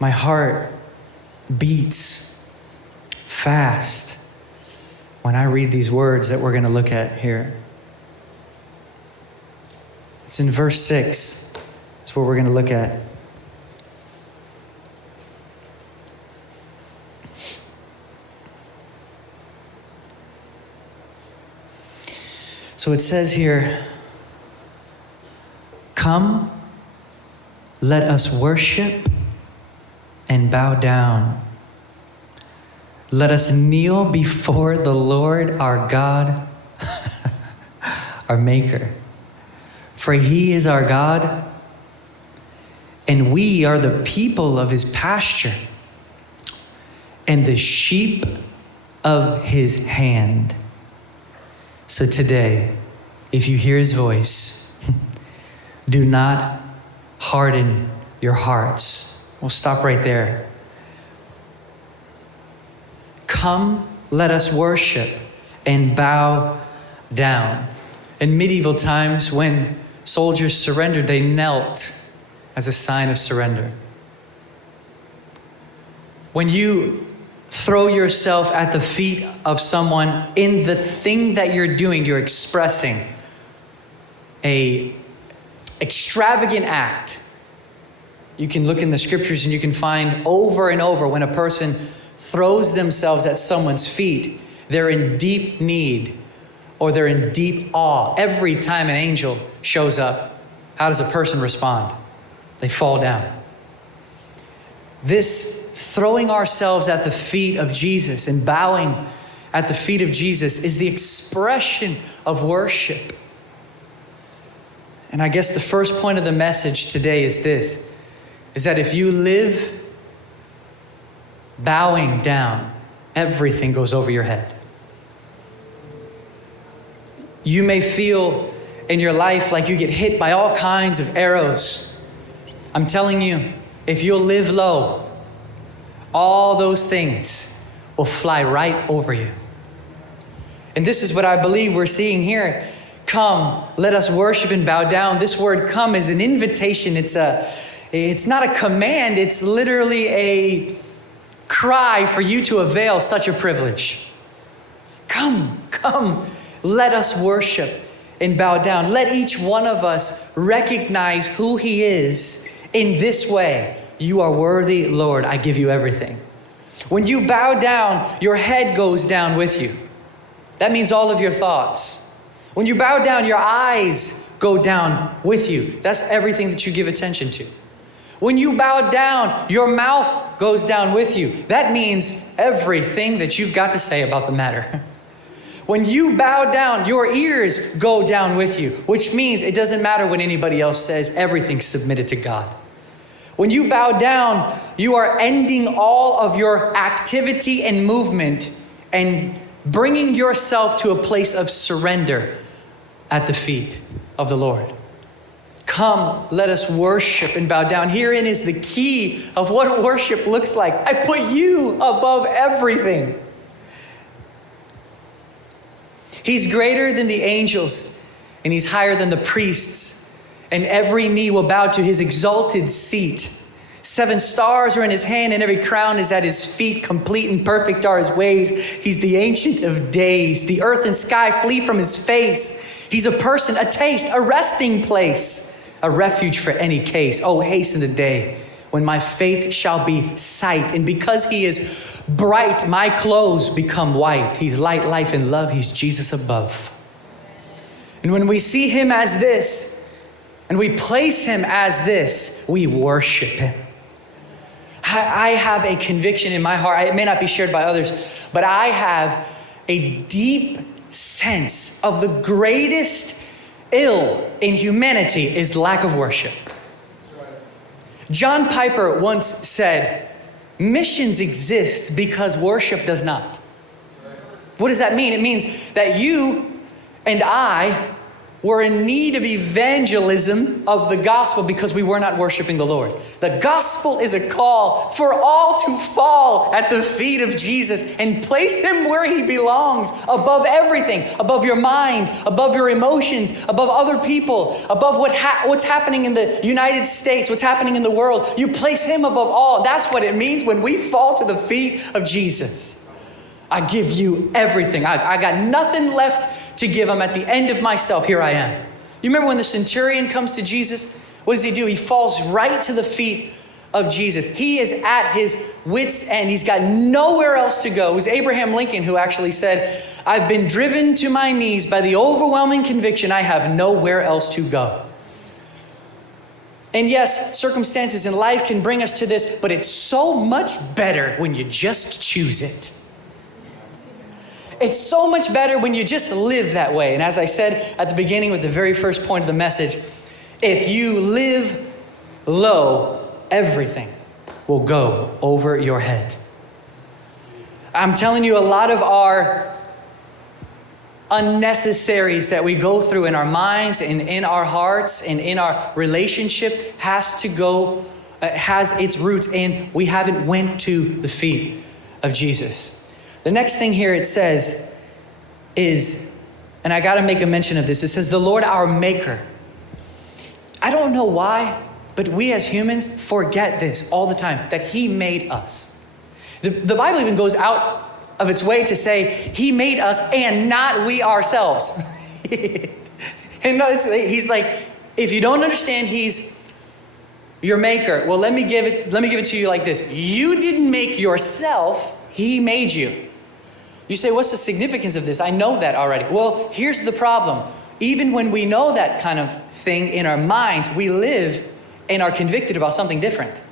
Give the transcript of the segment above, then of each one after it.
My heart beats fast when I read these words that we're going to look at here. It's in verse 6. That's what we're going to look at. So it says here, "Come, let us worship and bow down. Let us kneel before the Lord our God, our Maker. For He is our God, and we are the people of His pasture and the sheep of His hand." So today, if you hear His voice, do not harden your hearts. We'll stop right there. Come, let us worship and bow down. In medieval times, when soldiers surrendered, they knelt as a sign of surrender. When you throw yourself at the feet of someone in the thing that you're doing, you're expressing an extravagant act. You can look in the scriptures and you can find over and over when a person throws themselves at someone's feet, they're in deep need or they're in deep awe. Every time an angel shows up, how does a person respond? They fall down. This throwing ourselves at the feet of Jesus and bowing at the feet of Jesus is the expression of worship. And I guess the first point of the message today is this, is that if you live bowing down, everything goes over your head. You may feel in your life like you get hit by all kinds of arrows. I'm telling you, if you'll live low, all those things will fly right over you. And this is what I believe we're seeing here. Come, let us worship and bow down. This word come is an invitation. It's not a command. It's literally a cry for you to avail such a privilege. Come, let us worship and bow down. Let each one of us recognize who He is in this way. You are worthy, Lord. I give you everything. When you bow down, your head goes down with you. That means all of your thoughts. When you bow down, your eyes go down with you. That's everything that you give attention to. When you bow down, your mouth goes down with you. That means everything that you've got to say about the matter. When you bow down, your ears go down with you, which means it doesn't matter what anybody else says, everything's submitted to God. When you bow down, you are ending all of your activity and movement and bringing yourself to a place of surrender at the feet of the Lord. Come, let us worship and bow down. Herein is the key of what worship looks like. I put you above everything. He's greater than the angels, and He's higher than the priests, and every knee will bow to His exalted seat. 7 stars are in His hand, and every crown is at His feet. Complete and perfect are His ways. He's the Ancient of Days. The earth and sky flee from His face. He's a person, a taste, a resting place, a refuge for any case. Oh, hasten the day when my faith shall be sight. And because He is bright, my clothes become white. He's light, life, and love. He's Jesus above. And when we see Him as this, and we place Him as this, we worship Him. I have a conviction in my heart. It may not be shared by others, but I have a deep sense of the greatest ill in humanity is lack of worship. John Piper once said, missions exist because worship does not. What does that mean? It means that you and I were in need of evangelism of the gospel because we were not worshiping the Lord. The gospel is a call for all to fall at the feet of Jesus and place him where he belongs, above everything, above your mind, above your emotions, above other people, above what's happening in the United States, what's happening in the world. You place him above all. That's what it means when we fall to the feet of Jesus. I give you everything. I got nothing left to give. I'm at the end of myself. Here I am. You remember when the centurion comes to Jesus? What does he do? He falls right to the feet of Jesus. He is at his wit's end. He's got nowhere else to go. It was Abraham Lincoln who actually said, I've been driven to my knees by the overwhelming conviction I have nowhere else to go. And yes, circumstances in life can bring us to this, but it's so much better when you just choose it. It's so much better when you just live that way. And as I said at the beginning with the very first point of the message, if you live low, everything will go over your head. I'm telling you, a lot of our unnecessaries that we go through in our minds and in our hearts and in our relationship has its roots in we haven't went to the feet of Jesus. The next thing here it says is, and I got to make a mention of this, it says, the Lord our Maker. I don't know why, but we as humans forget this all the time, that he made us. The Bible even goes out of its way to say he made us and not we ourselves. And he's like, if you don't understand he's your maker, well, let me give it to you like this. You didn't make yourself, he made you. You say, what's the significance of this? I know that already. Well, here's the problem. Even when we know that kind of thing in our minds, we live and are convicted about something different.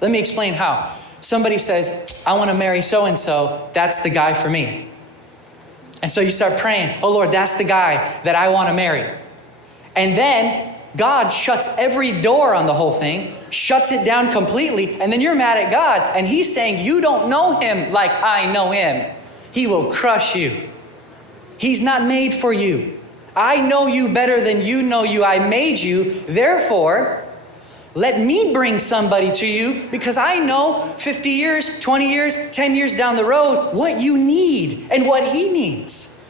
Let me explain how. Somebody says, I want to marry so-and-so. That's the guy for me. And so you start praying, oh Lord, that's the guy that I want to marry. And then God shuts every door on the whole thing, shuts it down completely, and then you're mad at God, and he's saying, you don't know him like I know him. He will crush you. He's not made for you. I know you better than you know you. I made you. Therefore, let me bring somebody to you because I know 50 years, 20 years, 10 years down the road what you need and what he needs.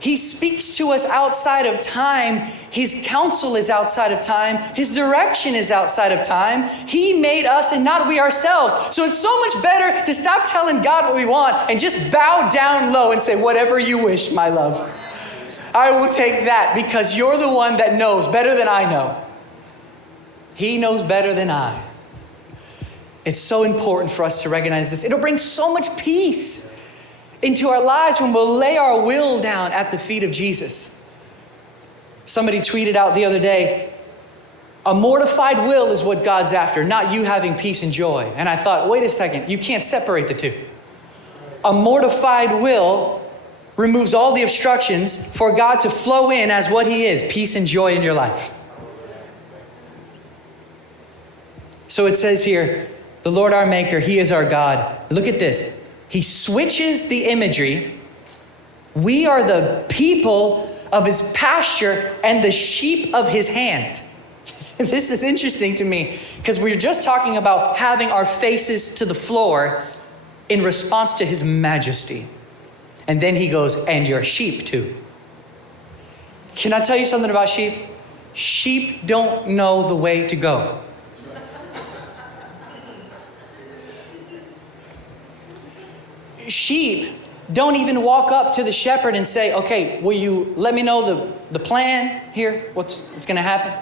He speaks to us outside of time. His counsel is outside of time. His direction is outside of time. He made us and not we ourselves. So it's so much better to stop telling God what we want and just bow down low and say, whatever you wish, my love. I will take that because you're the one that knows better than I know. He knows better than I. It's so important for us to recognize this. It'll bring so much peace into our lives when we'll lay our will down at the feet of Jesus. Somebody tweeted out the other day, a mortified will is what God's after, not you having peace and joy. And I thought, wait a second, you can't separate the two. A mortified will removes all the obstructions for God to flow in as what he is, peace and joy in your life. So it says here, the Lord our Maker, he is our God. Look at this. He switches the imagery. We are the people of his pasture and the sheep of his hand. This is interesting to me because we're just talking about having our faces to the floor in response to his majesty. And then he goes, and your sheep too. Can I tell you something about sheep? Sheep don't know the way to go. Sheep don't even walk up to the shepherd and say, okay, will you let me know the plan here? What's going to happen?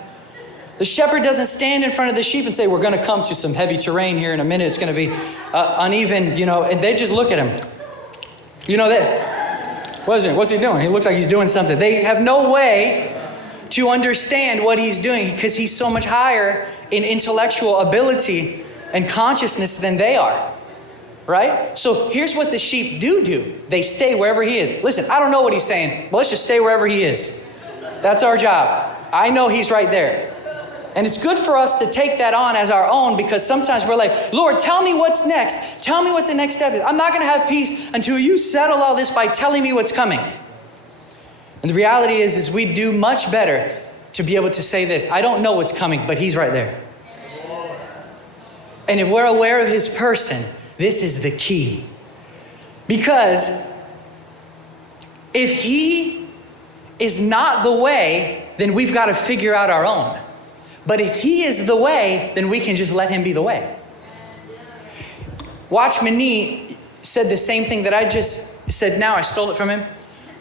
The shepherd doesn't stand in front of the sheep and say, we're going to come to some heavy terrain here in a minute. It's going to be uneven, and they just look at him. What's he doing? He looks like he's doing something. They have no way to understand what he's doing because he's so much higher in intellectual ability and consciousness than they are. Right? So here's what the sheep do. They stay wherever he is. Listen, I don't know what he's saying, but let's just stay wherever he is. That's our job. I know he's right there. And it's good for us to take that on as our own because sometimes we're like, Lord, tell me what's next. Tell me what the next step is. I'm not going to have peace until you settle all this by telling me what's coming. And the reality is we do much better to be able to say this: I don't know what's coming, but he's right there. And if we're aware of his person, this is the key. Because if he is not the way, then we've got to figure out our own. But if he is the way, then we can just let him be the way. Watchman Nee said the same thing that I just said now. I stole it from him.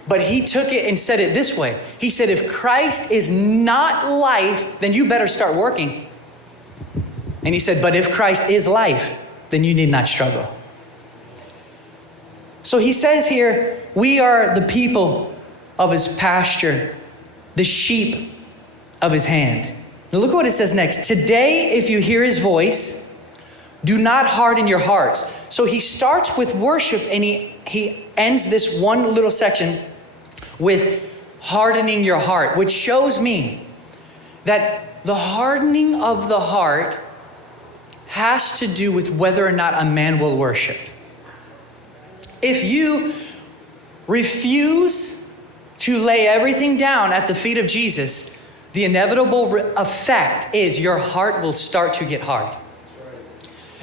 But he took it and said it this way. He said, if Christ is not life, then you better start working. And he said, but if Christ is life, then you need not struggle. So he says here, we are the people of his pasture, the sheep of his hand. Now look what it says next. Today, if you hear his voice, do not harden your hearts. So he starts with worship and he ends this one little section with hardening your heart, which shows me that the hardening of the heart has to do with whether or not a man will worship. If you refuse to lay everything down at the feet of Jesus, the inevitable effect is your heart will start to get hard.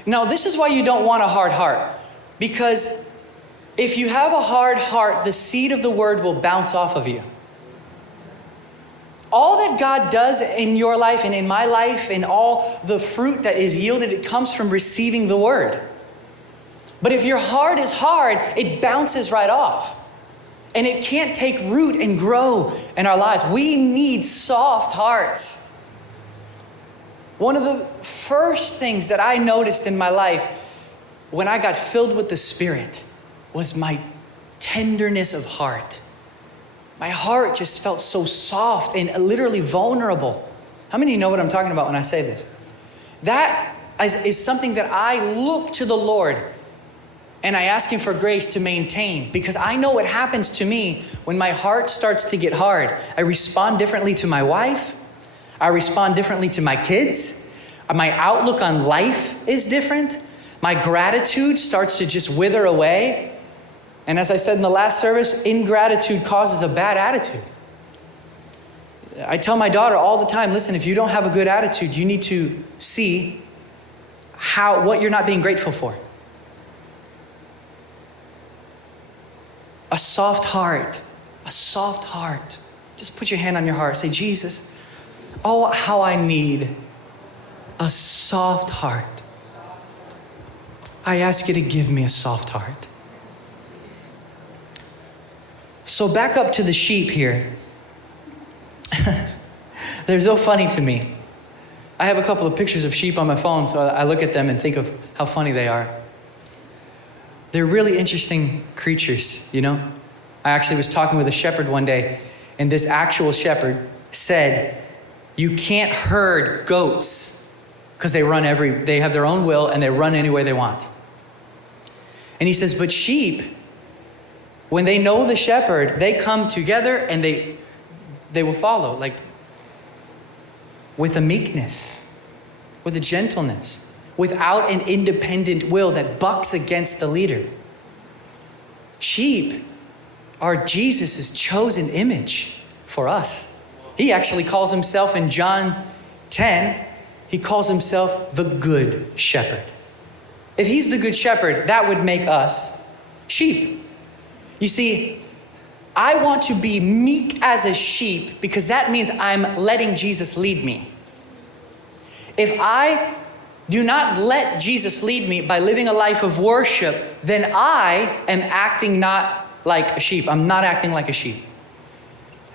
Now, this is why you don't want a hard heart. Because if you have a hard heart, the seed of the word will bounce off of you. All that God does in your life and in my life and all the fruit that is yielded, it comes from receiving the word. But if your heart is hard, it bounces right off. And it can't take root and grow in our lives. We need soft hearts. One of the first things that I noticed in my life when I got filled with the Spirit was my tenderness of heart. My heart just felt so soft and literally vulnerable. How many of you know what I'm talking about when I say this? That is something that I look to the Lord and I ask him for grace to maintain, because I know what happens to me when my heart starts to get hard. I respond differently to my wife. I respond differently to my kids. My outlook on life is different. My gratitude starts to just wither away. And as I said in the last service, ingratitude causes a bad attitude. I tell my daughter all the time, listen, if you don't have a good attitude, you need to see what you're not being grateful for. A soft heart, a soft heart. Just put your hand on your heart. Say, Jesus, oh, how I need a soft heart. I ask you to give me a soft heart. So back up to the sheep here. They're so funny to me. I have a couple of pictures of sheep on my phone, so I look at them and think of how funny they are. They're really interesting creatures, you know? I actually was talking with a shepherd one day, and this actual shepherd said, you can't herd goats because they have their own will and they run any way they want. And he says, but sheep, when they know the shepherd, they come together and they will follow, like with a meekness, with a gentleness, without an independent will that bucks against the leader. Sheep are Jesus' chosen image for us. He actually calls himself in John 10, he calls himself the good shepherd. If he's the good shepherd, that would make us sheep. You see, I want to be meek as a sheep because that means I'm letting Jesus lead me. If I do not let Jesus lead me by living a life of worship, then I am acting not like a sheep. I'm not acting like a sheep.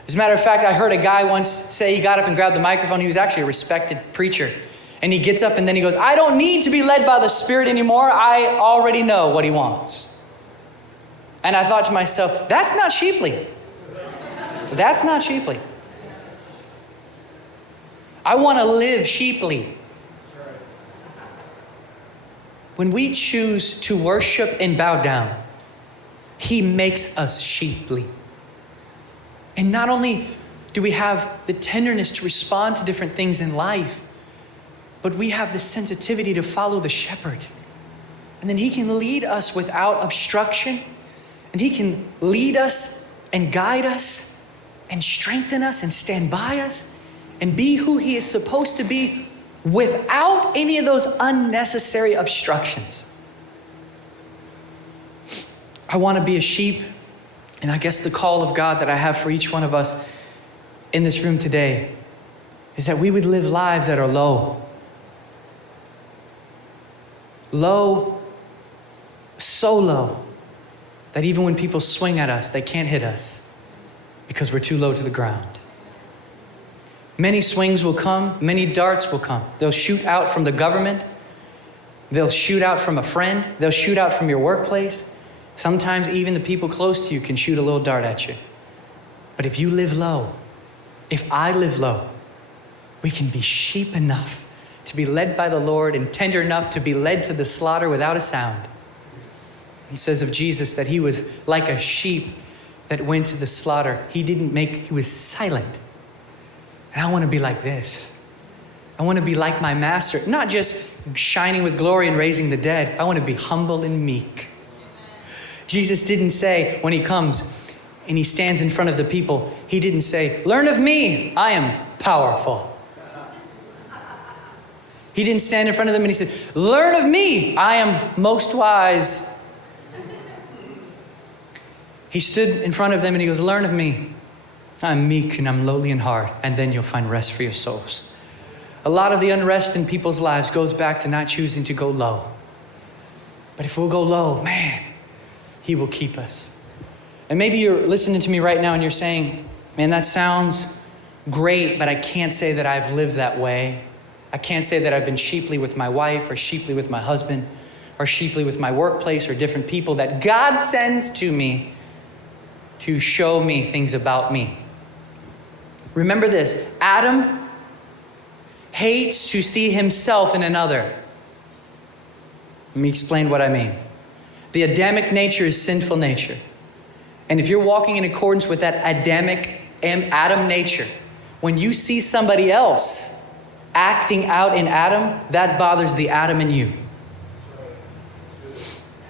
As a matter of fact, I heard a guy once say, he got up and grabbed the microphone. He was actually a respected preacher. And he gets up and then he goes, I don't need to be led by the Spirit anymore. I already know what he wants. And I thought to myself, that's not sheeply. That's not sheeply. I want to live sheeply. When we choose to worship and bow down, he makes us sheeply. And not only do we have the tenderness to respond to different things in life, but we have the sensitivity to follow the shepherd. And then he can lead us without obstruction, and he can lead us and guide us and strengthen us and stand by us and be who he is supposed to be without any of those unnecessary obstructions. I want to be a sheep, and I guess the call of God that I have for each one of us in this room today is that we would live lives that are low. Low, so low, that even when people swing at us, they can't hit us because we're too low to the ground. Many swings will come, many darts will come. They'll shoot out from the government. They'll shoot out from a friend. They'll shoot out from your workplace. Sometimes even the people close to you can shoot a little dart at you. But if you live low, if I live low, we can be sheep enough to be led by the Lord and tender enough to be led to the slaughter without a sound. It says of Jesus that he was like a sheep that went to the slaughter. He was silent. And I want to be like this. I want to be like my master, not just shining with glory and raising the dead. I want to be humble and meek. Jesus didn't say when he comes and he stands in front of the people, he didn't say, learn of me, I am powerful. He didn't stand in front of them and he said, learn of me, I am most wise. He stood in front of them and he goes, learn of me. I'm meek and I'm lowly in heart, and then you'll find rest for your souls. A lot of the unrest in people's lives goes back to not choosing to go low. But if we'll go low, man, he will keep us. And maybe you're listening to me right now and you're saying, man, that sounds great, but I can't say that I've lived that way. I can't say that I've been sheeply with my wife or sheeply with my husband or sheeply with my workplace or different people that God sends to me to show me things about me. Remember this, Adam hates to see himself in another. Let me explain what I mean. The Adamic nature is sinful nature. And if you're walking in accordance with that Adamic Adam nature, when you see somebody else acting out in Adam, that bothers the Adam in you.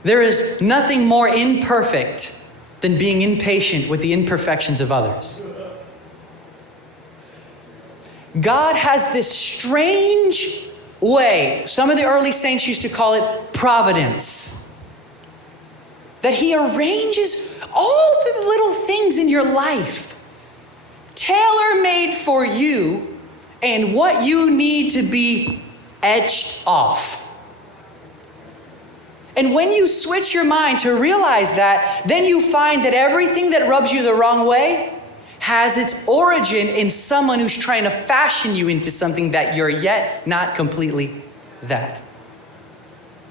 There is nothing more imperfect than being impatient with the imperfections of others. God has this strange way, some of the early saints used to call it providence, that he arranges all the little things in your life, tailor-made for you and what you need to be etched off. And when you switch your mind to realize that, then you find that everything that rubs you the wrong way has its origin in someone who's trying to fashion you into something that you're yet not completely that.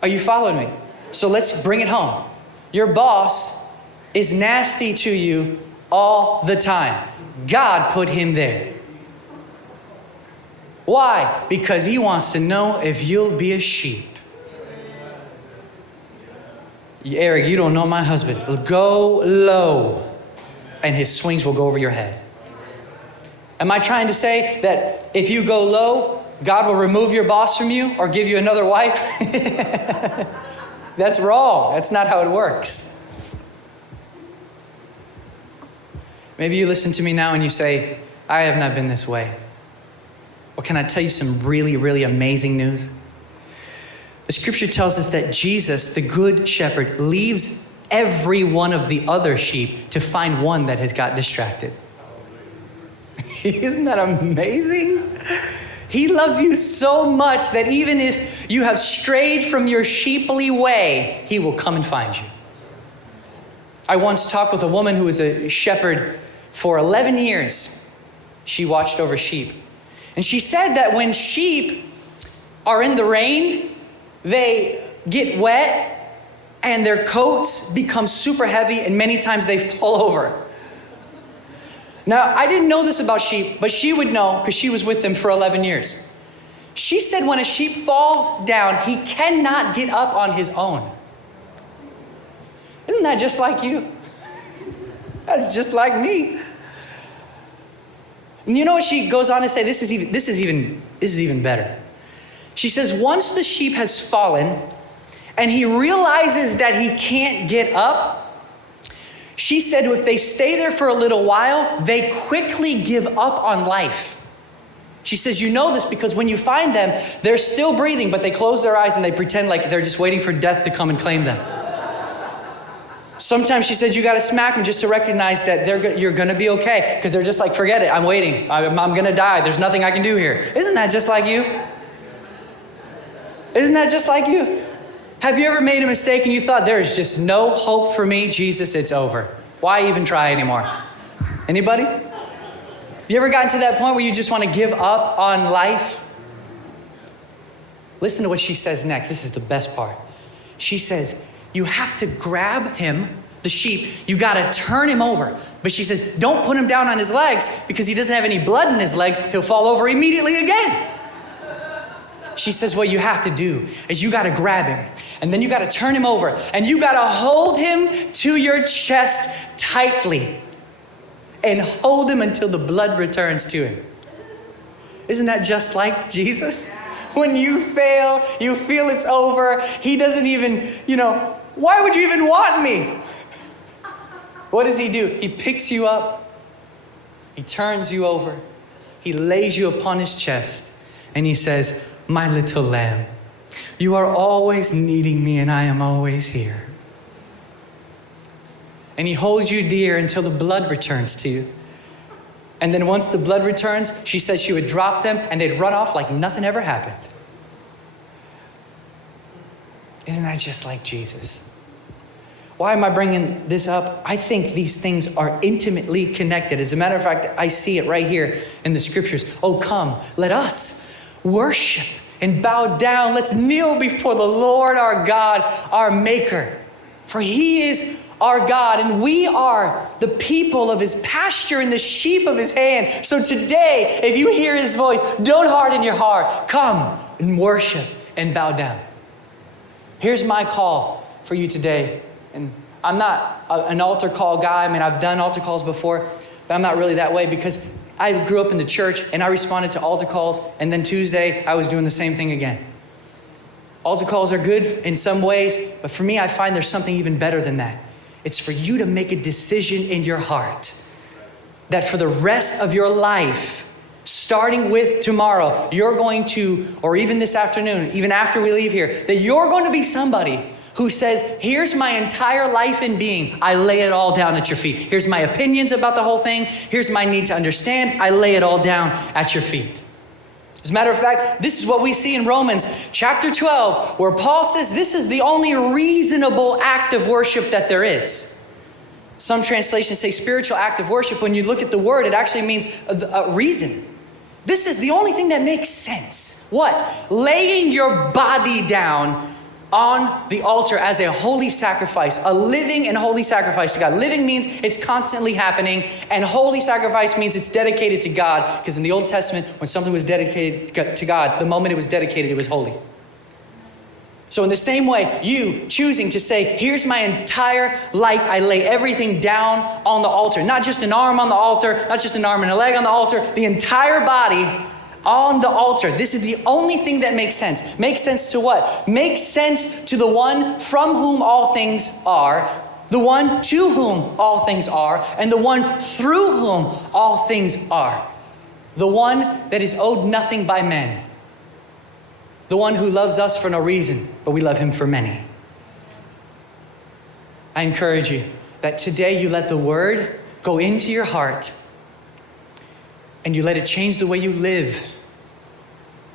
Are you following me? So let's bring it home. Your boss is nasty to you all the time. God put him there. Why? Because he wants to know if you'll be a sheep. Eric, you don't know my husband. Go low, and his swings will go over your head. Am I trying to say that if you go low, God will remove your boss from you or give you another wife? That's wrong. That's not how it works. Maybe you listen to me now and you say, I have not been this way. Well, can I tell you some really, really amazing news? The scripture tells us that Jesus, the good shepherd, leaves every one of the other sheep to find one that has got distracted. Isn't that amazing? He loves you so much that even if you have strayed from your sheeply way, he will come and find you. I once talked with a woman who was a shepherd for 11 years. She watched over sheep. And she said that when sheep are in the rain, they get wet and their coats become super heavy and many times they fall over. Now, I didn't know this about sheep, but she would know because she was with them for 11 years. She said when a sheep falls down, he cannot get up on his own. Isn't that just like you? That's just like me. And you know what she goes on to say? This is even better. She says, once the sheep has fallen and he realizes that he can't get up, She said if they stay there for a little while, they quickly give up on life. She says, you know this because when you find them, they're still breathing, but they close their eyes and they pretend like they're just waiting for death to come and claim them. Sometimes she says you got to smack them just to recognize that you're going to be okay, because they're just like, forget it, I'm waiting. I'm going to die. There's nothing I can do here. Isn't that just like you? Isn't that just like you? Have you ever made a mistake and you thought, there is just no hope for me? Jesus, it's over. Why even try anymore? Anybody? You ever gotten to that point where you just want to give up on life? Listen to what she says next. This is the best part. She says, you have to grab him, the sheep. You got to turn him over. But she says, don't put him down on his legs because he doesn't have any blood in his legs. He'll fall over immediately again. She says, what you have to do is you got to grab him and then you got to turn him over and you got to hold him to your chest tightly and hold him until the blood returns to him. Isn't that just like Jesus? When you fail, you feel it's over. He doesn't even, why would you even want me? What does he do? He picks you up. He turns you over. He lays you upon his chest and he says, my little lamb, you are always needing me and I am always here. And he holds you dear until the blood returns to you. And then once the blood returns, she says she would drop them and they'd run off like nothing ever happened. Isn't that just like Jesus? Why am I bringing this up? I think these things are intimately connected. As a matter of fact, I see it right here in the scriptures. Oh, come, let us worship and bow down. Let's kneel before the Lord our God, our Maker. For he is our God, and we are the people of his pasture and the sheep of his hand. So today, if you hear his voice, don't harden your heart. Come and worship and bow down. Here's my call for you today. And I'm not an altar call guy. I mean, I've done altar calls before, but I'm not really that way because I grew up in the church and I responded to altar calls. And then Tuesday, I was doing the same thing again. Altar calls are good in some ways, but for me, I find there's something even better than that. It's for you to make a decision in your heart that for the rest of your life, starting with tomorrow, you're going to, or even this afternoon, even after we leave here, that you're going to be somebody who says, here's my entire life and being. I lay it all down at your feet. Here's my opinions about the whole thing. Here's my need to understand. I lay it all down at your feet. As a matter of fact, this is what we see in Romans chapter 12, where Paul says this is the only reasonable act of worship that there is. Some translations say spiritual act of worship. When you look at the word, it actually means a reason. This is the only thing that makes sense. What? Laying your body down on the altar as a holy sacrifice, a living and holy sacrifice to God. Living means it's constantly happening, and holy sacrifice means it's dedicated to God, because in the Old Testament, when something was dedicated to God, the moment it was dedicated, it was holy. So in the same way, you choosing to say, here's my entire life, I lay everything down on the altar. Not just an arm on the altar, not just an arm and a leg on the altar, the entire body on the altar. This is the only thing that makes sense. Makes sense to what? Makes sense to the one from whom all things are, the one to whom all things are, and the one through whom all things are. The one that is owed nothing by men. The one who loves us for no reason, but we love him for many. I encourage you that today you let the word go into your heart and you let it change the way you live.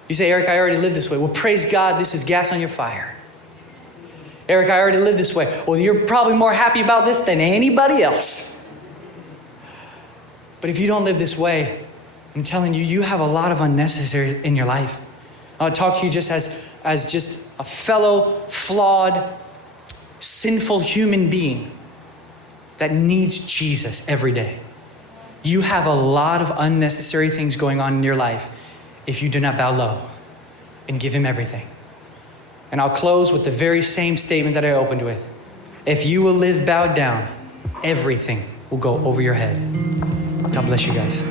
You say, Eric, I already live this way. Well, praise God, this is gas on your fire. Eric, I already live this way. Well, you're probably more happy about this than anybody else. But if you don't live this way, I'm telling you, you have a lot of unnecessary in your life. I'll talk to you just as just a fellow, flawed, sinful human being that needs Jesus every day. You have a lot of unnecessary things going on in your life if you do not bow low and give him everything. And I'll close with the very same statement that I opened with. If you will live bowed down, everything will go over your head. God bless you guys.